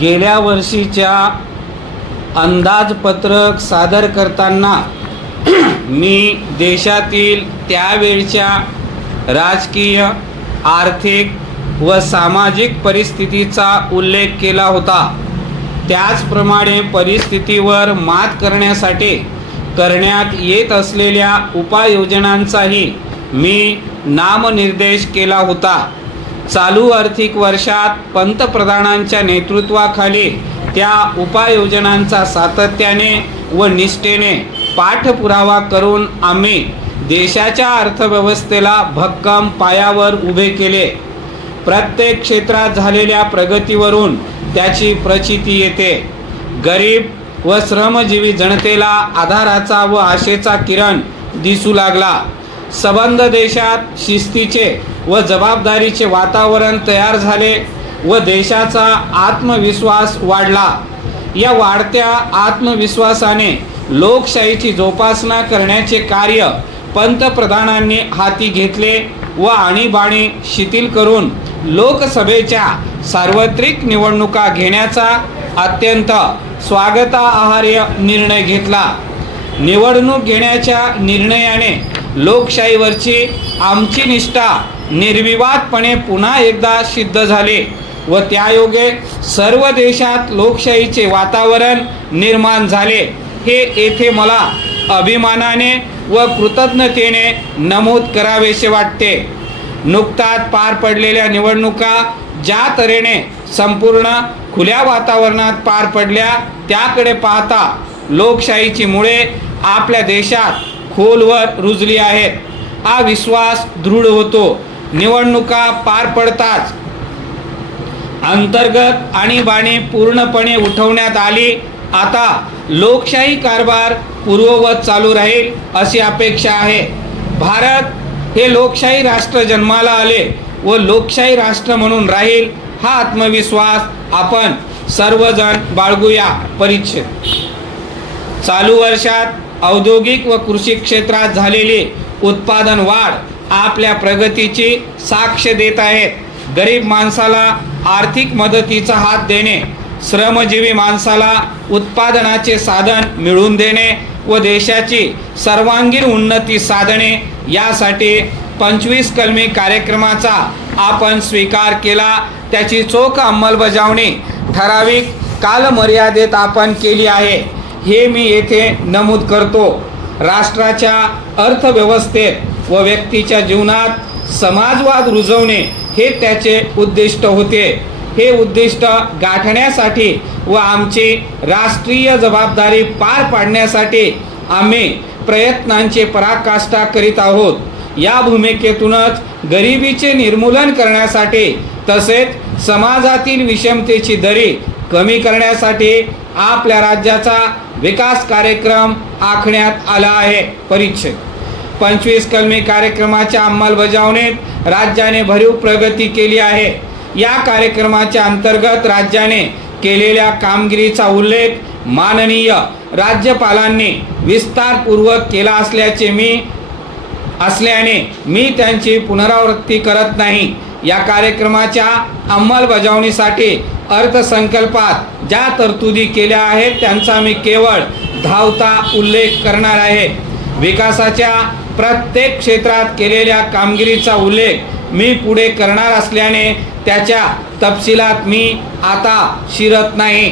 गेल्या वर्षीच्या अंदाजपत्रक सादर करताना मी देशातील त्यावेळच्या राजकीय, आर्थिक व सामाजिक परिस्थितीचा उल्लेख केला होता। त्याचप्रमाणे परिस्थितीवर मात करण्यासाठी करण्यात येत असलेल्या उपाययोजनांचाही मी नामनिर्देश केला होता। चालू आर्थिक वर्षात पंतप्रधानांच्या नेतृत्वाखाली त्या उपाययोजनांचा सातत्याने व निष्ठेने पाठपुरावा करून आम्ही देशाच्या अर्थव्यवस्थेला भक्कम पायावर उभे केले। प्रत्येक क्षेत्रात झालेल्या प्रगतीवरून त्याची प्रचिती येते। गरीब व श्रमजीवी जनतेला आधाराचा व आशेचा किरण दिसू लागला। संबंध देशात शिस्तीचे व जबाबदारीचे वातावरण तयार झाले व देशाचा आत्मविश्वास वाढला। या वाढत्या आत्मविश्वासाने लोकशाहीची जोपासना करण्याचे कार्य पंतप्रधानांनी हाती घेतले व आणीबाणी शिथिल करून लोकसभेच्या सार्वत्रिक निवडणुका घेण्याचा अत्यंत स्वागतार्ह निर्णय घेतला। निवडणूक घेण्याच्या निर्णयाने लोकशाहीवरची आमची निष्ठा निर्विवादपणे पुन्हा एकदा सिद्ध झाले व त्यायोगे सर्व देशात लोकशाहीचे वातावरण निर्माण झाले, हे येथे मला अभिमानाने व कृतज्ञतेने नमूद करावेसे वाटते। नुकताच पार पडलेल्या निवडणुका ज्या तऱ्हेने संपूर्ण खुल्या वातावरणात पार पडल्या त्याकडे पाहता लोकशाहीची मुळे आपल्या देशात खोलवर रुजली आहेत, हा विश्वास दृढ होतो। निवडणुका पार पडताच अंतर्गत आणीबाणी पूर्णपणे उठवण्यात आली। आता लोकशाही कारभार पूर्ववत चालू राहील अशी अपेक्षा आहे। भारत हे लोकशाही राष्ट्र जन्माला आले व लोकशाही राष्ट्र म्हणून राहील, हा आत्मविश्वास आपण सर्वजण बाळगूया। परिच्छेद चालू वर्षात औद्योगिक व कृषी क्षेत्रात झालेली उत्पादन वाढ आपल्या प्रगतीची साक्ष देत आहे। गरीब माणसाला आर्थिक मदतीचा हात देणे, श्रमजीवी माणसाला उत्पादनाचे साधन मिळवून देणे व देशाची सर्वांगीण उन्नती साधणे यासाठी 25 कलमी कार्यक्रमाचा आपण स्वीकार केला। त्याची चोख अंमलबजावणी ठराविक कालमर्यादेत आपण केली आहे, हे मी येथे नमूद करतो। राष्ट्राच्या अर्थव्यवस्थेत व व्यक्तीच्या जीवनात समाजवाद रुजवणे हे त्याचे उद्दिष्ट होते। हे उद्दिष्ट गाठण्यासाठी व आमची राष्ट्रीय जबाबदारी पार पाडण्यासाठी आम्ही प्रयत्नांची पराकाष्ठा करीत आहोत। या भूमिकेतूनच गरिबीचे निर्मूलन करण्यासाठी तसेच समाजातील विषमतेची दरी कमी करण्यासाठी आपल्या राज्याचा विकास कार्यक्रम आखण्यात आला आहे। परिच्छेद 25 कलमी कार्यक्रमाच्या अंमलबजावणीत राज्याने भरीव प्रगती केली आहे। या कार्यक्रमाच्या अंतर्गत राज्याने केलेल्या कामगिरीचा उल्लेख माननीय राज्यपालांनी विस्तारपूर्वक केला असल्याने मी त्यांची पुनरावृत्ती करत नाही। या कार्यक्रमाच्या अंमलबजावणीसाठी अर्थसंकल्पात ज्या तरतुदी केल्या आहेत त्यांचा मी केवळ धावता उल्लेख करणार आहे। विकासाच्या प्रत्येक क्षेत्रात केलेल्या कामगिरीचा उल्लेख मी पुढे करणार असल्याने त्याच्या तपशिलात मी आता शिरत नाही।